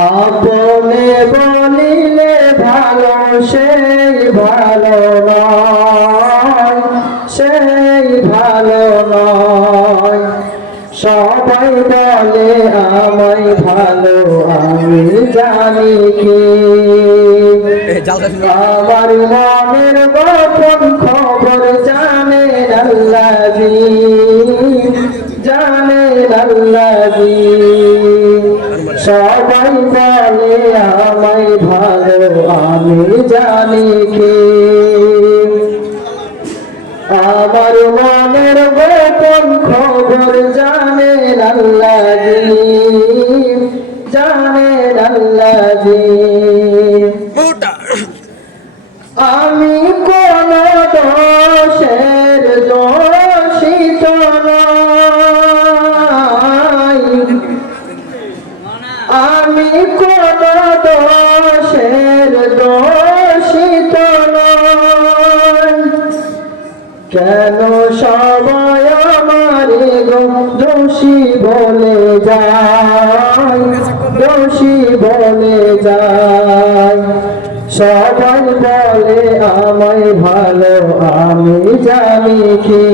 আপনে বলিলে ভালো সেই ভালো নয়, সেই ভালো নয়। সবাই বলে আমায় ভালো, আমি জানি কি আমার মনের গোপন খবর জানেন আল্লাহজি, জানেন আল্লাহজি। সবাই বলে আমায় ভালো, আমি জানি কি আমার মনের গোপন খবর জানেন আল্লাহজি, জানেন আল্লাহজি। আমি কোন দোষের দোষিত নই, আমি কোন দোষের দোষিত নই। কেন সবাই আমারে দোষী বলে যায়, দোষী বলে যায়। সবাই বলে আমায় ভালো, আমি জানি কি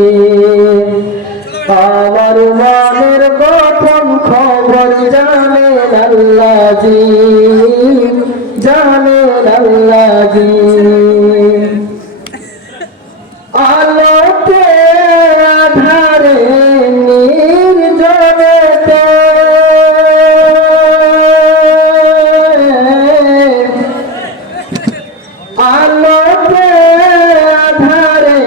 আমার মনের গোপন খবর জানেন আল্লাহজি, জানেন আল্লাহজি। আলোতে আধারে নির্জনেতে আলোতে আধারে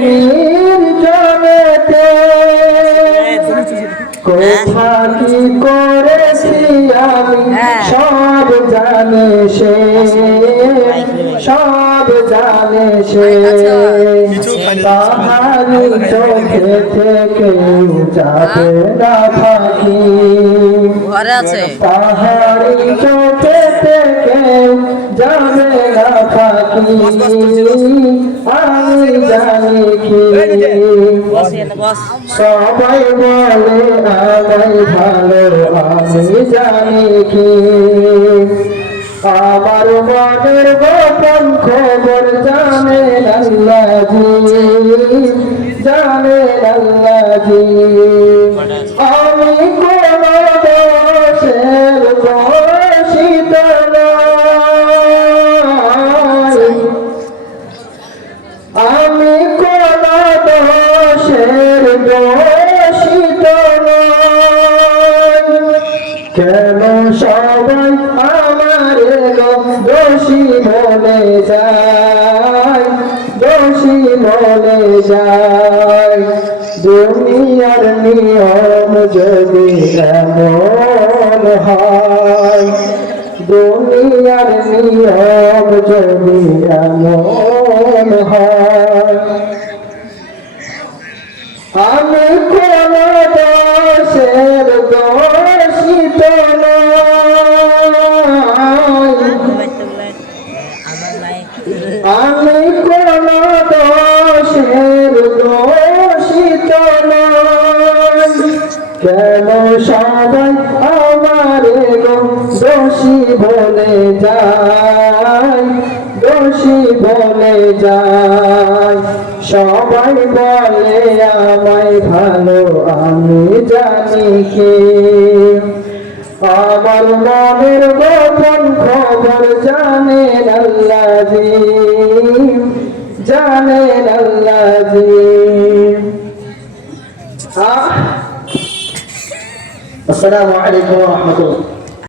নির্জনেতে কোথা কি করেছি আমি সব জানে সে, সব জানে সে। তাহারি চোখে থেকে যাবে না ফাঁকি, তাহারি চোখে থেকে যাবে না ফাঁকি, আমি জানি কি সবাই বলে আমায় ভালো, আমি জানি কি আমার মনের গোপন খবর জানেন আল্লাহজি, জানেন আল্লাহজি। আমি কোন দোষের দোষিত নই, আমি কোন দোষের দোষিত নই। কেন সবাই আমারে দোষী বলে যায়, দোষী বলে যায়। দুনিয়ার নিয়ম যদি এমন হয়, দুনিয়ার নিয়ম যদি এমন হয়। আমি কোন দোষের দোষিত নই, আমি কোন দোষের দোষিত নই। কেন সবাই আমারে দোষী বলে যায়, দোষী বলে যায়। সবাই বলে আমায় ভালো, আমি জানি কি আমার মনের গোপন খবর জানেন আল্লাহজি, জানেন আল্লাহজি। আসসালামু আলাইকুম ওয়া রাহমাতুল্লাহ।